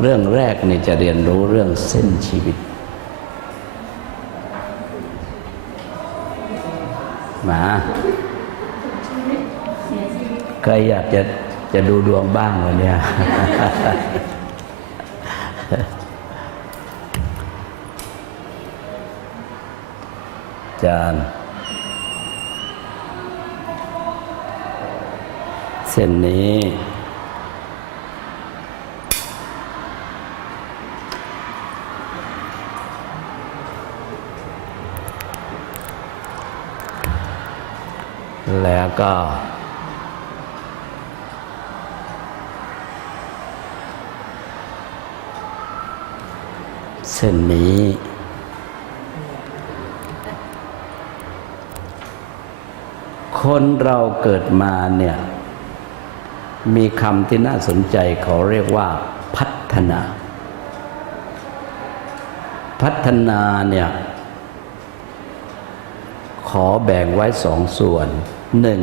เรื่องแรกนี่จะเรียนรู้เรื่องเส้นชีวิตมาใครอยากจะจะดูดวงบ้างวันเนี้ยจารย์เส้นนี้ แล้วก็ เส้นนี้ คนเราเกิดมาเนี่ย มีคำที่น่าสนใจเขาเรียกว่าพัฒนา พัฒนาเนี่ยขอแบ่งไว้สองส่วน หนึ่ง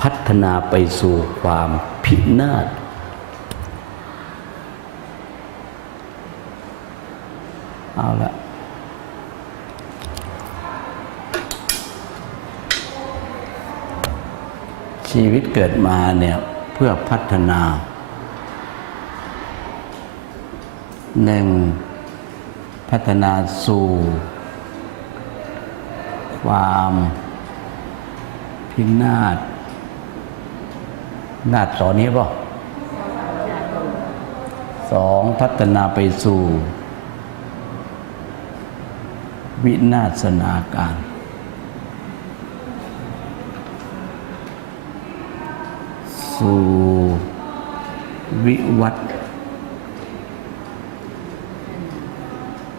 พัฒนาไปสู่ความพินาศเอาละชีวิตเกิดมาเนี่ยเพื่อพัฒนาหนึ่งพัฒนาสู่ ความ พินาศนาฏสอนนี้ป่ะสองพัฒนาไปสู่ วินาศนาการ สู่วิวัฒ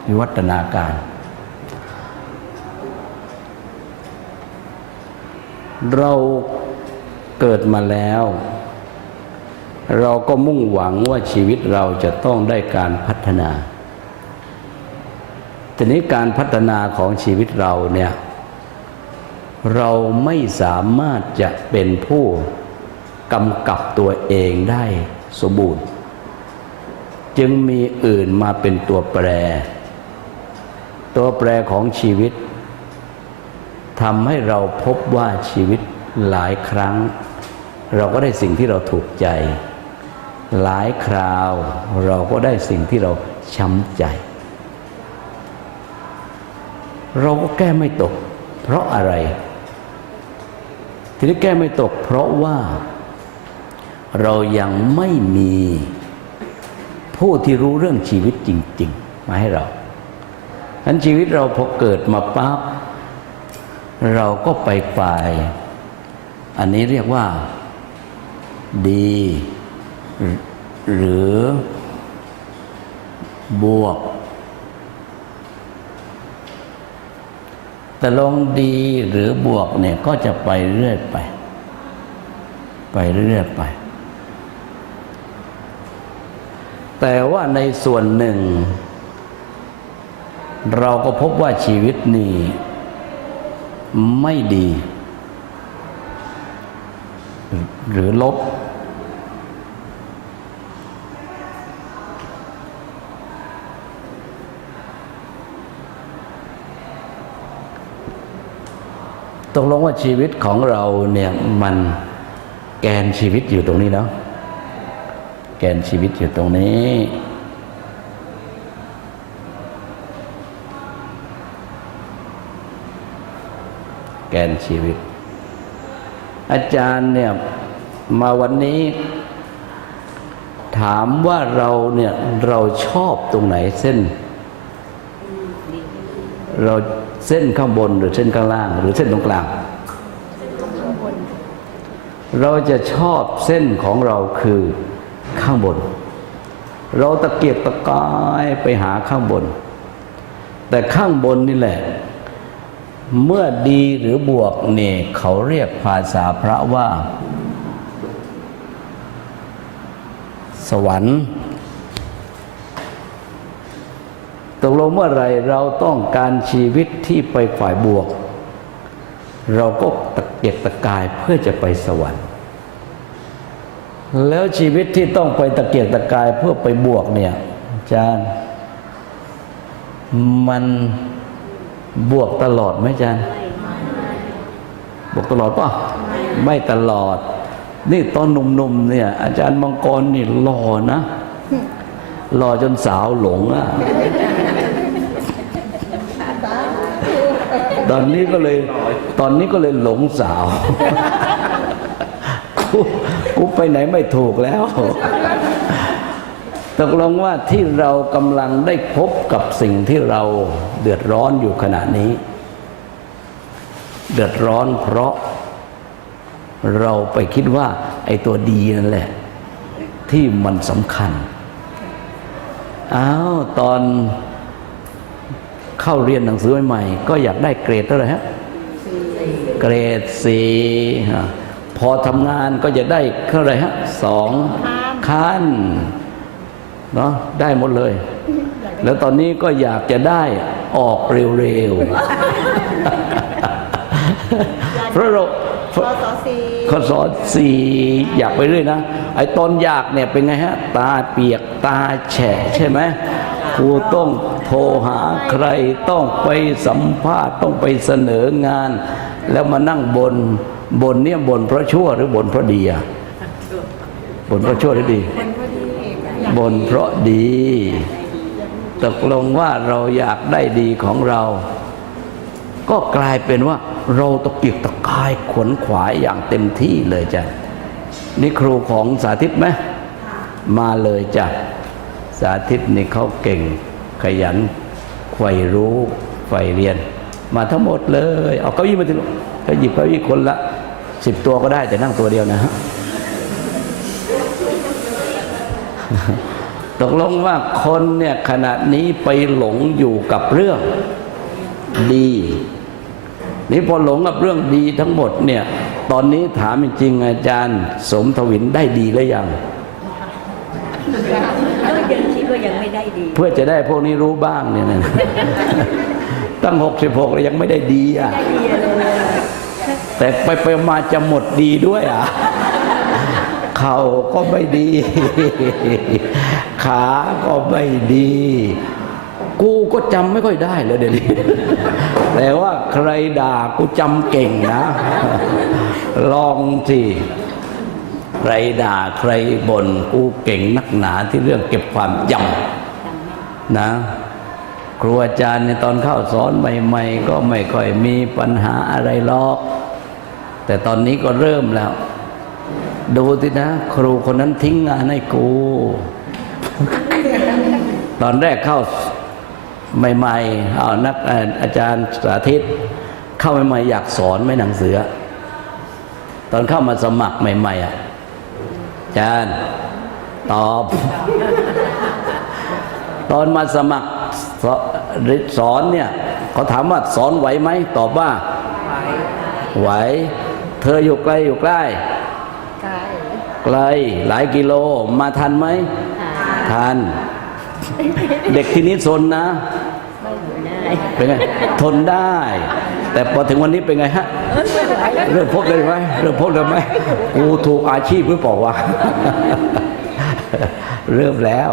วิวัฒนาการ เราเกิดมาแล้ว เราก็มุ่งหวังว่าชีวิตเราจะต้องได้การพัฒนา ทีนี้การพัฒนาของชีวิตเราเนี่ย เราไม่สามารถจะเป็นผู้กำกับตัวเองได้สมบูรณ์ จึงมีอื่นมาเป็นตัวแปร ตัวแปรของชีวิต ทำให้เราพบว่าชีวิตหลายครั้ง เราก็ได้สิ่งที่เราถูกใจ หลายคราวเราก็ได้สิ่งที่เราช้ำใจ เราก็แก้ไม่ตก เพราะอะไร ทีนี้แก้ไม่ตก เพราะว่าเรายังไม่มีผู้ที่รู้เรื่องชีวิตจริง ๆ มาให้เราฉั้นชีวิตเราพอเกิดมาปั๊บ เราก็ไปฝ่ายอันนี้เรียกว่าดี หรือบวก แต่ลงดีหรือบวกเนี่ยก็จะไปเรื่อยไป ไปเรื่อยไป แต่ว่าในส่วนหนึ่ง เราก็พบว่าชีวิตนี้ ไม่ดี หรือลบ ตกลงว่าชีวิตของเราเนี่ยมันแกนชีวิตอยู่ตรงนี้เนาะแกนชีวิตอยู่ตรงนี้ แกนชีวิต อาจารย์เนี่ยมาวันนี้ ถามว่าเราเนี่ยเราชอบตรงไหนเส้น เราเส้นข้างบนหรือเส้นข้างล่าง หรือเส้นตรงกลาง เราจะชอบเส้นของเราคือข้างบน เราตะเกียกตะกายไปหาข้างบน แต่ข้างบนนี่แหละ เมื่อดีหรือบวกเนี่ยเขาเรียกภาษาพระว่า สวรรค์ตกลงเมื่อไรเราต้องการชีวิตที่ไปฝ่ายบวก เราก็ตะเกียกตะกายเพื่อจะไปสวรรค์ แล้วชีวิตที่ต้องไปตะเกียกตะกายเพื่อไปบวกเนี่ยอาจารย์มัน บวกตลอดไหมอาจารย์ บวกตลอดป่ะ ไม่ตลอด นี่ตอนหนุ่มๆเนี่ย อาจารย์มังกรนี่หล่อนะหล่อจนสาวหลงอะตอนนี้ก็เลย ตอนนี้ก็เลยหลงสาว กูกูไปไหนไม่ถูกแล้ว ตกลงว่าที่เรากำลังได้พบกับสิ่งที่เราเดือดร้อนอยู่ขณะนี้ เดือดร้อนเพราะเราไปคิดว่า ไอ้ตัวดีนั่นแหละ ที่มันสำคัญ อ้าว ตอนเข้าเรียนหนังสือใหม่ๆก็อยากได้เกรดเท่าไหร่ฮะเกรดสี่ฮะพอทำงานก็จะได้เท่าไหร่ฮะสองขั้น เนาะได้หมดเลย แล้วตอนนี้ก็อยากจะได้ออกเร็วๆเพราะเราเพราะปศสี่ข้อสอนสี่อยากไปเรื่อยนะ ไอ้ตอนอยากเนี่ยเป็นไงฮะ ตาเปียกตาแฉะใช่ไหมครูต้องโทรหาใครต้องไปสัมภาษณ์ต้องไปเสนองาน แล้วมานั่งบนบนเนี่ยบนเพราะชั่วหรือบนเพราะดีอะบนเพราะชั่วหรือดีคนพอดี บนเพราะดี ตกลงว่าเราอยากได้ดีของเรา ก็กลายเป็นว่า เราตะเกียกตะกายขวนขวายอย่างเต็มที่เลยจ้ะนี่ครูของสาธิตไหมมาเลยจ้ะสาธิตนี่เขาเก่งขยันใฝ่รู้ใฝ่เรียน มาทั้งหมดเลย เอาเก้าอี้มาทีลูกก็หยิบเก้าอี้คนละสิบตัวก็ได้แต่นั่งตัวเดียวนะฮะ ตกลงว่าคนเนี่ยขณะนี้ไปหลงอยู่กับเรื่องดี นี่พอหลงกับเรื่องดีทั้งหมดเนี่ย ตอนนี้ถามจริงๆอาจารย์ สมทวินได้ดีหรือยังก็ยังคิดว่ายังไม่ได้ดี เพื่อจะได้พวกนี้รู้บ้างเนี่ยนะตั้งหกสิบหกแล้วยังไม่ได้ดีอะดีเลยแต่ไปไปมาจะหมดดีด้วยอะ เข่าก็ไม่ดี ขาก็ไม่ดี กูก็จำไม่ค่อยได้เลยเดี๋ยวนี้ แต่ว่าใครด่ากูจำเก่งนะ ลองสิใครด่าใครบ่นกูเก่งนักหนาที่เรื่องเก็บความจำนะ ครูอาจารย์ในตอนเข้าสอนใหม่ๆ ก็ไม่ค่อยมีปัญหาอะไรหรอก แต่ตอนนี้ก็เริ่มแล้ว ดูสินะ ครูคนนั้นทิ้งงานให้กู ตอนแรกเข้าใหม่ๆเอานักอาจารย์สาธิต เข้าใหม่ๆอยากสอนไม่หนังเสือ ตอนเข้ามาสมัครใหม่ ๆอะอาจารย์ตอบ ตอนมาสมัครสสอนเนี่ยเขาถามว่าสอนไหวไหมตอบว่าไหวเธออยู่ไกลอยู่ใกล้ ไกลหลายกิโลมาทันไหมทัน เด็กที่นี้สนนะเป็นไงทนได้ แต่พอถึงวันนี้เป็นไงฮะ เริ่มพบเลยไหมเริ่มพบเลยไหมกูถูกอาชีพหรือเปล่าวะเริ่มแล้ว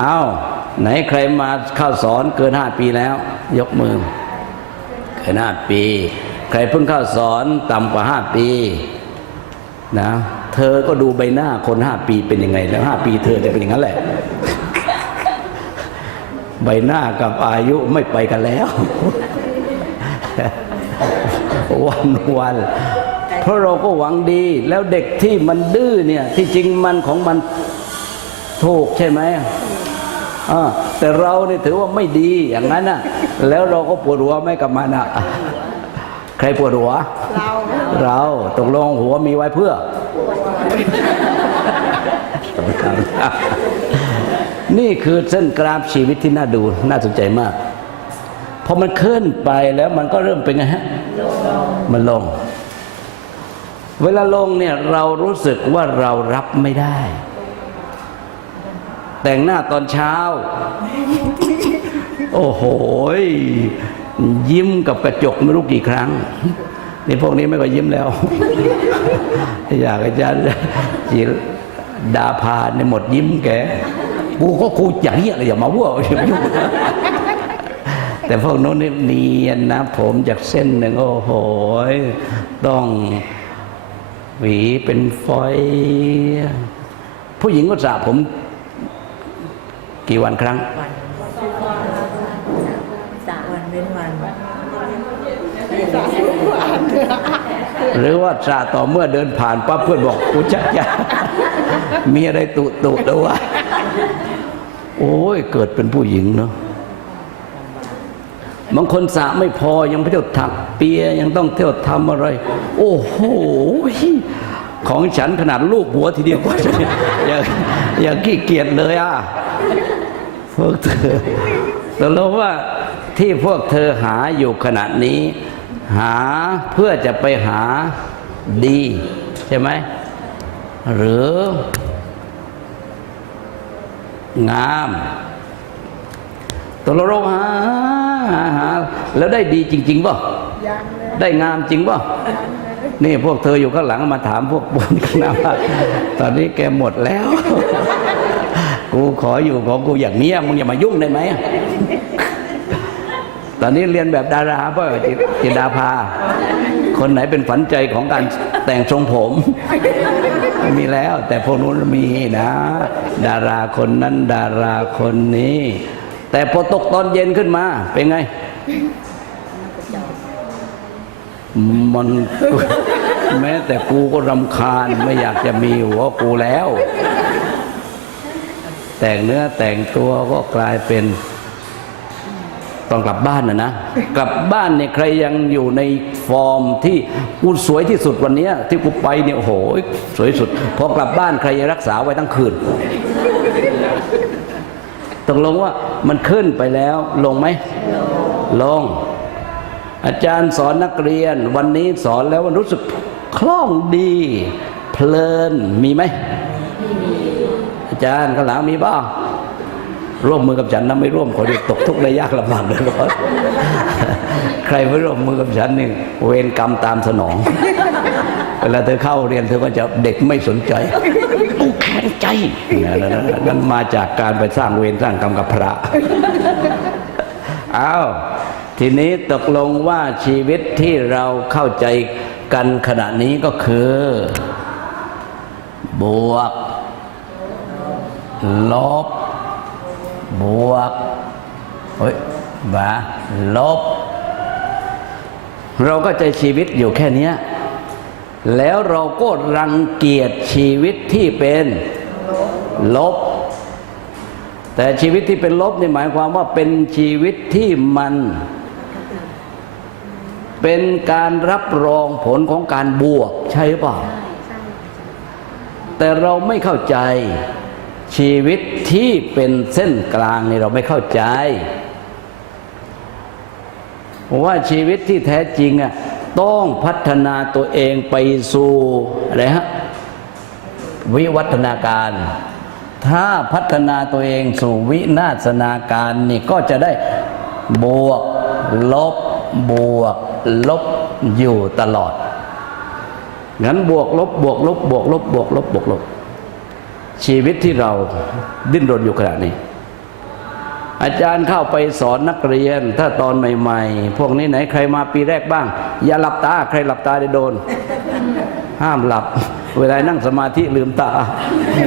เอ้า ไหนใครมาเข้าสอนเกินห้าปีแล้ว ยกมือ เกินห้าปี ใครเพิ่งเข้าสอนต่ำกว่าห้าปี นะเธอก็ดูใบหน้าคนห้าปีเป็นยังไง แล้วห้าปีเธอจะเป็นอย่างนั้นแหละ ใบหน้ากับอายุไม่ไปกันแล้ว วันวันเพราะเราก็หวังดี แล้วเด็กที่มันดื้อเนี่ย ที่จริงมันของมันถูกใช่ไหมอ่าแต่เราเนี่ยถือว่าไม่ดีอย่างนั้นน่ะ แล้วเราก็ปวดหัวไม่กับมันอะ ใครปวดหัว เราตกลงหัวมีไว้เพื่อนี่คือเส้นกราฟชีวิตที่น่าดูน่าสนใจมากพอมันขึ้นไปแล้วมันก็เริ่มเป็นไงฮะมันลง เวลาลงเนี่ยเรารู้สึกว่าเรารับไม่ได้ แต่งหน้าตอนเช้า โอ้โหยิ้มกับกระจกไม่รู้กี่ครั้ง นี่พวกนี้ไม่ก็ยิ้มแล้ว อยากอาจารย์จิรดาพาในยหมดยิ้มแกกูก็กูอย่างนี้ยอะไรอย่ามาวัวอย่ามายุ่งแต่พวกโน้นนี่เนียนนะผมจากเส้นหนึ่งโอ้โหต้องหวีเป็นฟอย ผู้หญิงก็สระผมกี่วันครั้ง วันสามวันเว้นวัน หรือว่าสระต่อเมื่อเดินผ่านปั๊บเพื่อนบอกกูจะจะมีอะไรตุตุแล้ววะโอ้ยเกิดเป็นผู้หญิงเนาะบางคนสะไม่พอยังไปเที่ยวถักเปียยังต้องเที่ยวทำอะไร โอ้โหของฉันขนาดลูกหัวทีเดียวก็จะอย่าอย่าขี้เกียจเลยอะพวกเธอแต่เราว่าที่พวกเธอหาอยู่ขณะนี้ หาเพื่อจะไปหาดี ใช่ไหม หรือ งามตัวเราหาหาหา แล้วได้ดีจริง ๆป่ะได้งามจริงป่ะนี่พวกเธออยู่ข้างหลังมาถามพวกบนข้างหน้าว่าตอนนี้แกหมดแล้ว กูขออยู่ของกูอย่างเนี้ยมึงอย่ามายุ่งได้ไหม ตอนนี้เรียนแบบดาราป่ะจิจิดาภา คนไหนเป็นฝันใจของการแต่งทรงผม มีแล้ว แต่พวกนู้นมีนะ ดาราคนนั้นดาราคนนี้ แต่พอตกตอนเย็นขึ้นมา เป็นไง มันแม้แต่กูก็รำคาญไม่อยากจะมีหัวกูแล้ว แต่งเนื้อแต่งตัวก็กลายเป็น ต้องกลับบ้านนะนะ กลับบ้านเนี่ยใครยังอยู่ในฟอร์มที่กูสวยที่สุดวันนี้ที่กูไปเนี่ยโอ้โหสวยสุด พอกลับบ้านใครยังรักษาไว้ทั้งคืนตกลงว่ามันขึ้นไปแล้วลงไหมลง อาจารย์สอนนักเรียน วันนี้สอนแล้วมันรู้สึกคล่องดี เพลินมีไหมอาจารย์ข้างหลังมีบ้าง ร่วมมือกับฉันนะไม่ร่วมขอเดี๋ยวตกทุกข์ได้ยากลำบากเลยร้อนใครไม่ร่วมมือกับฉันนี่เวรกรรมตามสนอง เวลาเธอเข้าเรียนเธอก็จะเด็กไม่สนใจกูแข็งใจนั่นนั่นนั่นมาจากการไปสร้างเวรสร้างกรรมกับพระอ้าวทีนี้ตกลงว่าชีวิตที่เราเข้าใจกันขณะนี้ก็คือ บวก ลบ บวกเฮ้ยบาลบ เราก็ใจชีวิตอยู่แค่เนี้ยแล้วเราก็รังเกียจชีวิตที่เป็นลบ แต่ชีวิตที่เป็นลบนี่หมายความว่าเป็นชีวิตที่มัน เป็นการรับรองผลของการบวกใช่หรือเปล่า แต่เราไม่เข้าใจ ชีวิตที่เป็นเส้นกลางนี่เราไม่เข้าใจ ว่าชีวิตที่แท้จริงอะต้องพัฒนาตัวเองไปสู่อะไรฮะวิวัฒนาการ ถ้าพัฒนาตัวเองสู่วินาศนาการนี่ก็จะได้บวก ลบบวก ลบอยู่ตลอด งั้นบวกลบบวกลบบวกลบบวกลบบวกลบ ชีวิตที่เราดิ้นรนอยู่ขณะนี้ อาจารย์เข้าไปสอนนักเรียน ถ้าตอนใหม่ ๆ พวกนี้ไหนใครมาปีแรกบ้าง อย่าหลับตา ใครหลับตาได้โดน ห้ามหลับ เวลานั่งสมาธิลืมตา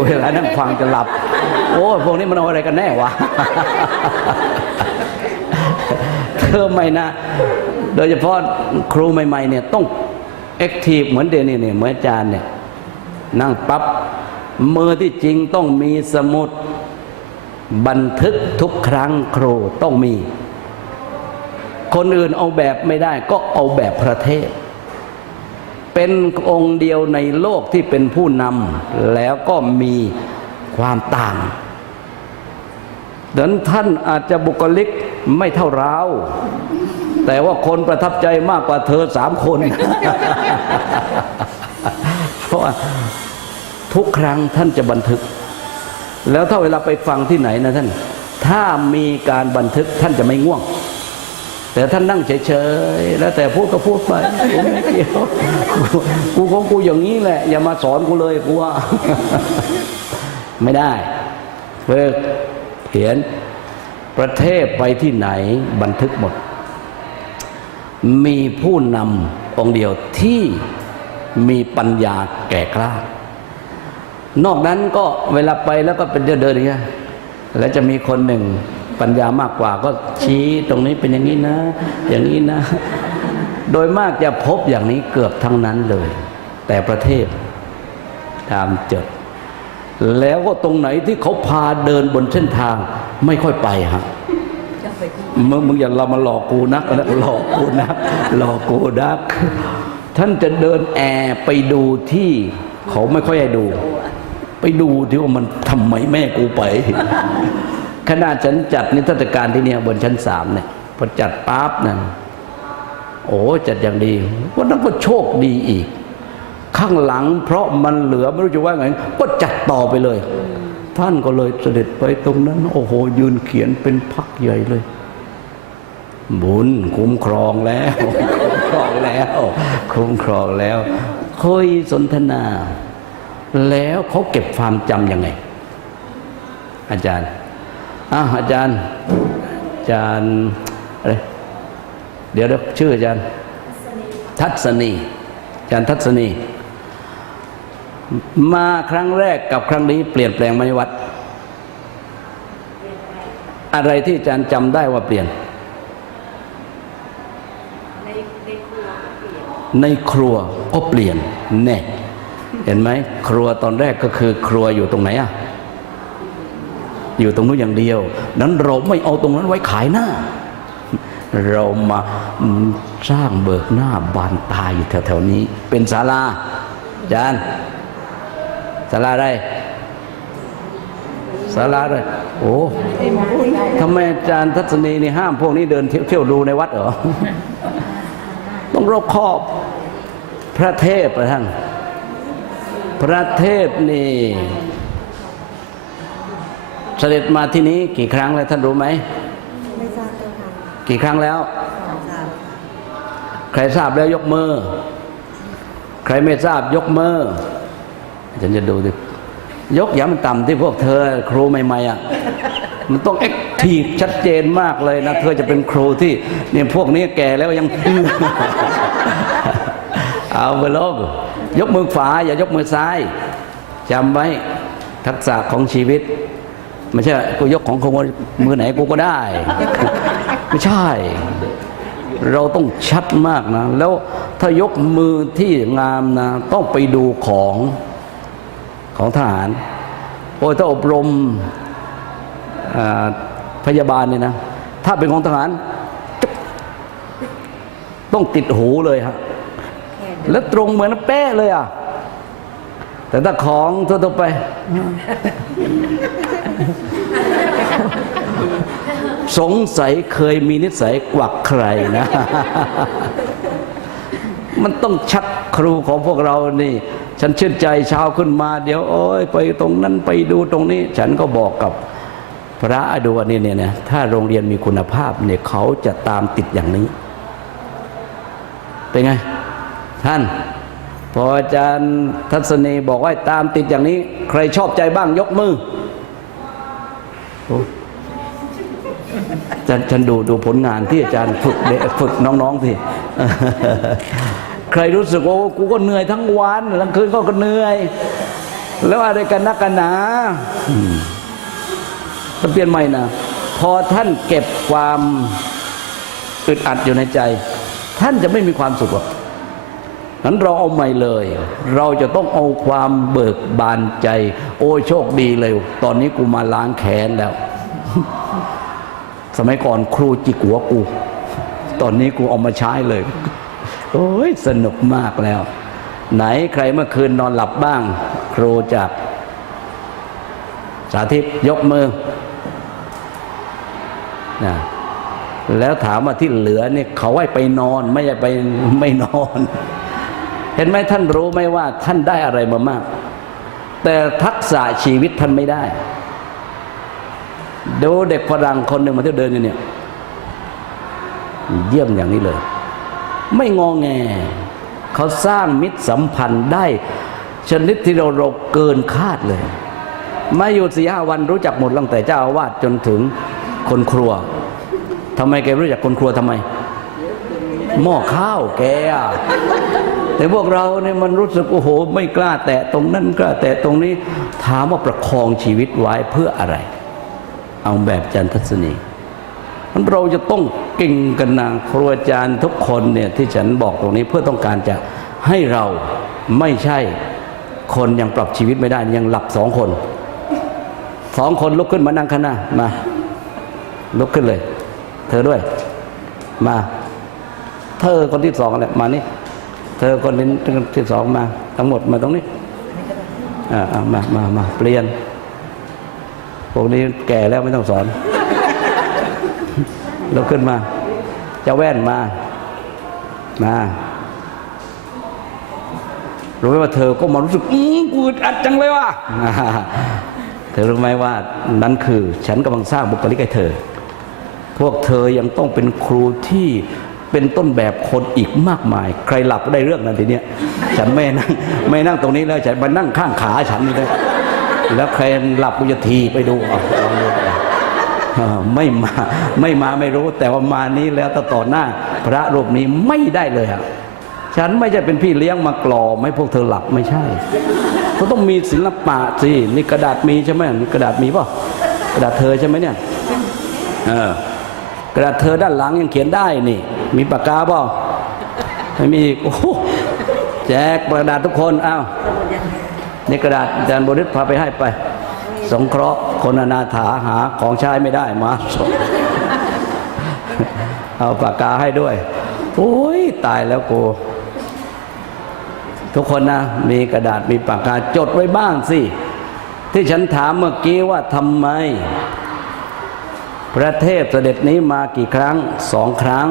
เวลานั่งฟังจะหลับ โอ้พวกนี้มันเอาอะไรกันแน่วะเธอไม่นะ โดยเฉพาะครูใหม่ ๆ เนี่ยต้องแอคทีฟเหมือนเดนี่เนี่ยเหมือนอาจารย์เนี่ยนั่งปับ๊บ มือที่จริงต้องมีสมุด บันทึกทุกครั้งครูต้องมี คนอื่นเอาแบบไม่ได้ก็เอาแบบพระเทพ เป็นองค์เดียวในโลกที่เป็นผู้นำแล้วก็มีความต่างดังนั้นท่านอาจจะบุคลิกไม่เท่าเราแต่ว่าคนประทับใจมากกว่าเธอสามคน เพราะ ทุกครั้งท่านจะบันทึก แล้วถ้าเวลาไปฟังที่ไหนนะท่าน ถ้ามีการบันทึกท่านจะไม่ง่วง แต่ท่านนั่งเฉยๆแล้วแต่พูดก็พูดไปกูไม่เกี่ยวกูของกูอย่างนี้แหละ อย่ามาสอนกูเลยกูว่าไม่ได้ฝึกเขียนประเทศไปที่ไหนบันทึกหมด มีผู้นำองค์เดียวที่มีปัญญาแก่กล้า นอกนั้นก็เวลาไปแล้วก็เป็นเดินๆอย่างเงี้ยแล้วจะมีคนหนึ่งปัญญามากกว่าก็ชี้ตรงนี้เป็นอย่างนี้นะ อย่างนี้นะ โดยมากจะพบอย่างนี้เกือบทั้งนั้นเลย แต่ประเทศตามจดแล้วก็ตรงไหนที่เขาพาเดินบนเส้นทางไม่ค่อยไปฮะมึงมึงอย่าเรามาหลอกกูนักนะหลอกกูนักหลอกกูนัก ท่านจะเดินแอร์ไปดูที่เขาไม่ค่อยให้ดู ไปดูที่ว่ามันทำไมแม่กูไปขนาดฉันจัดนิทรรศการที่เนี่ยบนชั้นสามเนี่ยพอจัดปั๊บนั่นโอ้จัดอย่างดีวันนั้นก็โชคดีอีก ข้างหลัง เพราะมันเหลือไม่รู้จะว่าไงก็จัดต่อไปเลย ท่านก็เลยเสด็จไปตรงนั้น โอ้โห ยืนเขียนเป็นพักใหญ่เลย บุญคุ้มครองแล้วคุ้มครองแล้ว คุ้มครองแล้วคุยสนทนา แล้วเขาเก็บความจำยังไง อาจารย์อ้าวอาจารย์ อาจารย์อะไรเดี๋ยวเดี๋ยวชื่ออาจารย์ ทัศนีอาจารย์ทัศนี มาครั้งแรกกับครั้งนี้เปลี่ยนแปลงไหมวัด อะไรที่อาจารย์จำได้ว่าเปลี่ยน ในในครัวก็เปลี่ยนในครัวก็เปลี่ยนแน่ เห็นไหมครัวตอนแรกก็คือครัวอยู่ตรงไหนอะอยู่ตรงนู้นอย่างเดียว นั้นเราไม่เอาตรงนั้นไว้ขายหน้า เรามาสร้างเบิกหน้าบานตายอยู่แถวๆนี้ เป็นศาลาอาจาร์ศาลาอะไรศาลาอะไรโอ้ทำไมอาจารย์ทัศนีนี่ห้ามพวกนี้เดินเที่ยวเที่ยวดูในวัดเหรอ ต้องรอบคอบพระเทพประท่าน พระเทพนี่เสด็จมาที่นี้กี่ครั้งแล้วท่านรู้ไหมไม่ทราบเจ้าค่ะกี่ครั้งแล้วทราบใครทราบแล้วยกมือ ใครไม่ทราบยกมือฉันจะดูดิ ยกอย่ามันต่ำที่พวกเธอ ครูใหม่ๆอะ มันต้องแอคทีฟชัดเจนมากเลยนะ เธอจะเป็นครูที่เนี่ยพวกนี้แก่แล้วยัง เอาไปลก ยกมือขวาอย่ายกมือซ้ายจำไว้ทักษะของชีวิตไม่ใช่กูยกของคนมือไหนกูก็ได้ ไม่ใช่ เราต้องชัดมากนะ แล้วถ้ายกมือที่งามนะ ต้องไปดูของของทหารโอ้ยถ้าอบรมพยาบาลเนี่ยนะ ถ้าเป็นของทหาร ต้องติดหูเลยฮะ แล้วตรงเหมือนเป๊ะเลยอะ แต่ถ้าของทั่วๆไป สงสัยเคยมีนิสัยกวักใครนะ มันต้องชัดครูของพวกเรานี่ ฉันชื่นใจเช้าขึ้นมา เดี๋ยวโอ้ยไปตรงนั้นไปดูตรงนี้ ฉันก็บอกกับพระอดูนี่เนี่ยนะถ้าโรงเรียนมีคุณภาพเนี่ยเขาจะตามติดอย่างนี้ เป็นไง ท่าน พออาจารย์ทัศนีบอกว่าตามติดอย่างนี้ ใครชอบใจบ้างยกมืออ้ฉันฉันดูดูผลงานที่อาจารย์ฝึกเด็กฝึกน้องๆทีใครรู้สึกว่ากูก็เหนื่อยทั้งวันกลางคืนก็ก็เหนื่อย แล้วอะไรกันนักกันหนาต้องเปลี่ยนใหม่นะพอท่านเก็บความอึดอัดอยู่ในใจ ท่านจะไม่มีความสุขหรอก นั้นเราเอาใหม่เลย เราจะต้องเอาความเบิกบานใจ โอ้ยโชคดีเลย ตอนนี้กูมาล้างแค้นแล้ว สมัยก่อนครูจิกหัวกู ตอนนี้กูเอามาใช้เลย โอ้ยสนุกมากแล้ว ไหนใครเมื่อคืนนอนหลับบ้าง ครูจาก สาธิตยกมือนะแล้วถามว่าที่เหลือเนี่ยเขาให้ไปนอนไม่ใช่ไปไม่นอน เห็นไหมท่านรู้ไหมว่าท่านได้อะไรมามาก แต่ทักษะชีวิตท่านไม่ได้ดูเด็กฝรั่งคนหนึ่งมาที่เดินอยู่เนี่ย เยี่ยมอย่างนี้เลย ไม่งองแง เขาสร้างมิตรสัมพันธ์ได้ ชนิดที่เราเราเกินคาดเลย มาอยู่สี่ห้าวันรู้จักหมดตั้งแต่เจ้าอาวาสจนถึงคนครัวทำไมแกรู้จักคนครัวทำไม หม้อข้าวแกอะแต่พวกเราเนี่ยมันรู้สึกโอ้โห ไม่กล้าแตะตรงนั้นกล้าแตะตรงนี้ถามว่าประคองชีวิตไว้เพื่ออะไร เอาแบบจันทศนีมันเราจะต้องเก่งกันนางครูอาจารย์ทุกคนเนี่ยที่ฉันบอกตรงนี้เพื่อต้องการจะให้เราไม่ใช่คนยังปรับชีวิตไม่ได้ยังหลับสองคนสองคนลุกขึ้นมานั่งข้างหน้ามาลุกขึ้นเลย เธอด้วยมา เธอคนที่สองแหละมานี่เธอคนที่สองมา ทั้งหมดมาตรงนี้อ่ามามามาเปลี่ยนพวกนี้แก่แล้วไม่ต้องสอนลุกขึ้นมาเจะแว่นมามารู้ไหมว่าเธอก็มารู้สึกอืมกูอึดอัดจังเลยว่ะเธอรู้ไหมว่านั้นคือ ฉันกำลังสร้างบุคลิกให้เธอ พวกเธอยังต้องเป็นครูที่ เป็นต้นแบบคนอีกมากมาย ใครหลับก็ได้เรื่องนั้นทีเนี้ยฉันไม่นั่งไม่นั่งตรงนี้แล้วฉันมานั่งข้างขาฉันนี่เลยแล้วใครหลับกูจะทีไปดูเอาลองดูไม่มาไม่มาไม่รู้ แต่ว่ามานี้แล้วต่อหน้า พระรูปนี้ไม่ได้เลยอะฉันไม่ใช่เป็นพี่เลี้ยงมากล่อมให้พวกเธอหลับไม่ใช่ก็ต้องมีศิลปะสินี่กระดาษมีใช่ไหมนี่กระดาษมีป่ะกระดาษเธอใช่ไหมเนี่ย เออ กระดาษเธอด้านหลังยังเขียนได้นี่ มีปากกาเปล่าไม่มีโอ้แจกกระดาษทุกคนอ้าวนี่กระดาษอาจารย์บริษพาไปให้ไป สงเคราะห์คนอนาถาหาของใช้ไม่ได้มาเอาปากกาให้ด้วย โอ้ยตายแล้วกูทุกคนนะ มีกระดาษมีปากกาจดไว้บ้างสิ ที่ฉันถามเมื่อกี้ว่าทำไม พระเทพเสด็จนี้มากี่ครั้งสองครั้ง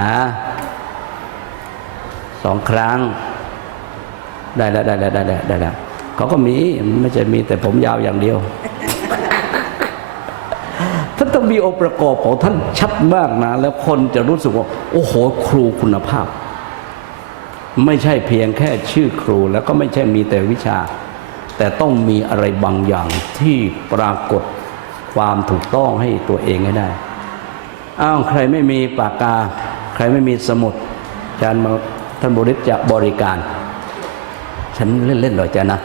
ฮะสองครั้ง ได้แล้วได้แล้วได้แล้วได้แล้วเขาก็มีไม่ใช่มีแต่ผมยาวอย่างเดียว ท่านต้องมีองค์ประกอบของท่านชัดมากนะ แล้วคนจะรู้สึกว่า โอ้โห ครูคุณภาพ ไม่ใช่เพียงแค่ชื่อครูแล้วก็ไม่ใช่มีแต่วิชา แต่ต้องมีอะไรบางอย่างที่ปรากฏ ความถูกต้องให้ตัวเองให้ได้ อ้าวใครไม่มีปากกา ใครไม่มีสมุดอาจารย์ท่านบริษจะบริการ ฉันเล่นๆหน่อยจ้ะนะ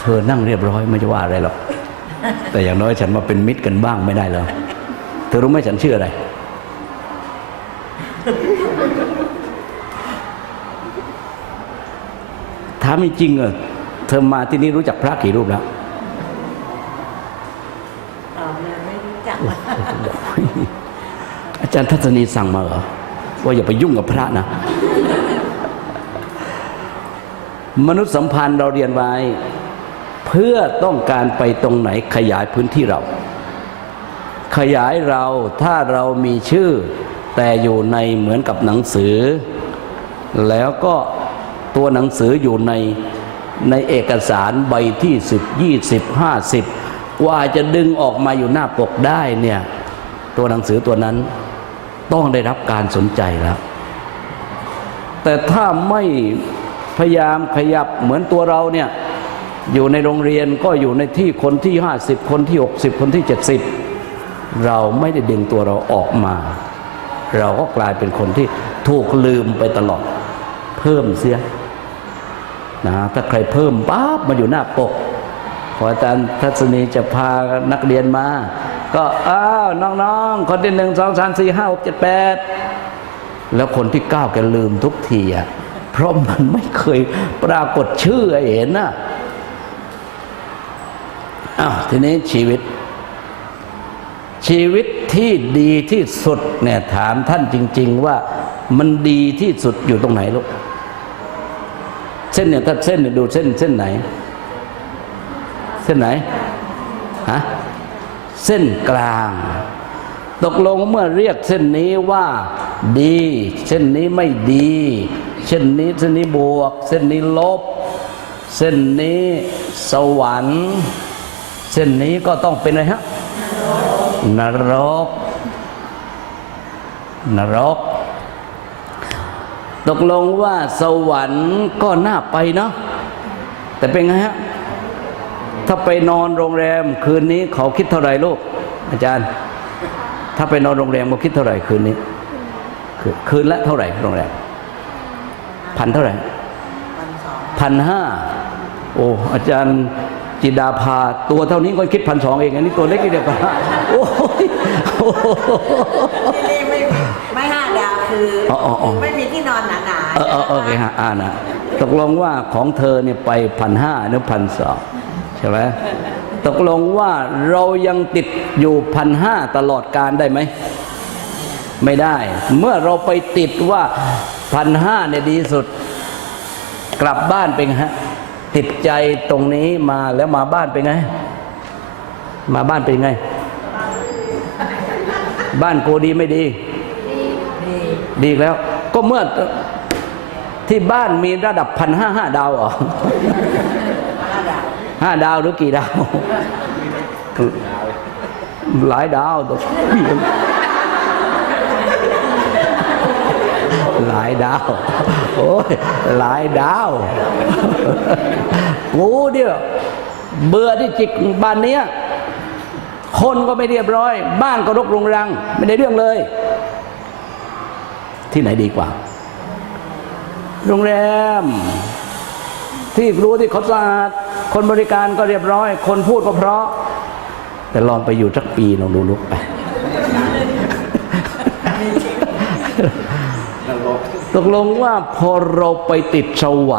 เธอนั่งเรียบร้อยไม่จะว่าอะไรหรอก แต่อย่างน้อยฉันมาเป็นมิตรกันบ้างไม่ได้หรอเธอรู้ไหมฉันชื่ออะไร ถามจริงเหรอเธอมาที่นี่รู้จักพระกี่รูปแล้ว อาจารย์ทัศนีสั่งมาเหรอว่าอย่าไปยุ่งกับพระนะ มนุษยสัมพันธ์เราเรียนไว้ เพื่อต้องการไปตรงไหนขยายพื้นที่เรา ขยายเราถ้าเรามีชื่อ แต่อยู่ในเหมือนกับหนังสือ แล้วก็ตัวหนังสืออยู่ในในเอกสารใบที่สิบยี่สิบห้าสิบกว่าจะดึงออกมาอยู่หน้าปกได้เนี่ย ตัวหนังสือตัวนั้นต้องได้รับการสนใจแล้ว แต่ถ้าไม่พยายามขยับเหมือนตัวเราเนี่ยอยู่ในโรงเรียนก็อยู่ในที่คนที่ 50 คนที่ 60 คนที่ 70 เราไม่ได้ดึงตัวเราออกมา เราก็กลายเป็นคนที่ถูกลืมไปตลอด เพิ่มเสียนะถ้าใครเพิ่มปั๊บมาอยู่หน้าปก พออาจารย์ทัศนีจะพานักเรียนมา ก็อ้าวน้องๆ คนที่หนึ่งสองสามสี่ห้าหกเจ็ดแปดแล้วคนที่เก้าแกลืมทุกทีอะเพราะมันไม่เคยปรากฏชื่อเห็นน่ะอ้าวทีนี้ชีวิต ชีวิตที่ดีที่สุดเนี่ยถามท่านจริง ๆ ว่ามันดีที่สุดอยู่ตรงไหนลูกเส้นเนี่ยถ้าเส้นเนี่ยดูเส้นเส้นไหน เส้นไหน เส้นกลาง ตกลงเมื่อเรียกเส้นนี้ว่าดี เส้นนี้ไม่ดี เส้นนี้เส้นนี้บวก เส้นนี้ลบ เส้นนี้สวรรค์ เส้นนี้ก็ต้องเป็นอะไรฮะนรก นรก ตกลงว่าสวรรค์ก็น่าไปเนาะแต่เป็นไงฮะ ถ้าไปนอนโรงแรมคืนนี้เขาคิดเท่าไหร่ลูก อาจารย์ ถ้าไปนอนโรงแรมเขาคิดเท่าไหร่คืนนี้ คืนคืนละเท่าไหร่โรงแรมพันเท่าไหร่วันสองพันห้าโอ้อาจารย์จิดาภาตัวเท่านี้ก็คิดพันสองเองอันนี้ตัวเล็กนิดเดียวกันโอ้ยโอ้โหที่นี่ไม่มีไม่ห้าดาวคืออออ๋อไม่มีที่นอนหนาๆเออเออโอเคฮะอ่านะตกลงว่าของเธอเนี่ยไปพันห้าหรือพันสอง ใช่ไหมตกลงว่าเรายังติดอยู่พันห้าตลอดการได้ไหม ไม่ได้ เมื่อเราไปติดว่าพันห้าเนี่ยดีสุด กลับบ้านเป็นไงฮะติดใจตรงนี้มาแล้วมาบ้านเป็นไง มาบ้านเป็นไง บ้านกูดีไม่ดีนี่ดีอีกแล้ว ก็เมื่อที่บ้านมีระดับพันห้าห้าดาวเหรอ ห้าดาวหรือกี่ดาว หลายดาวตัวหลายดาว โอ้ยหลายดาว กูเนี่ยเบื่อที่จิกบ้านเนี้ย คนก็ไม่เรียบร้อย บ้านก็รกรุงรัง ไม่ได้เรื่องเลย ที่ไหนดีกว่า โรงแรม ที่รู้ที่เขาสะอาด คนบริการก็เรียบร้อย คนพูดก็เพราะ แต่ลองไปอยู่สักปีลองดูลุกไปตกลงว่าพอเราไปติดสว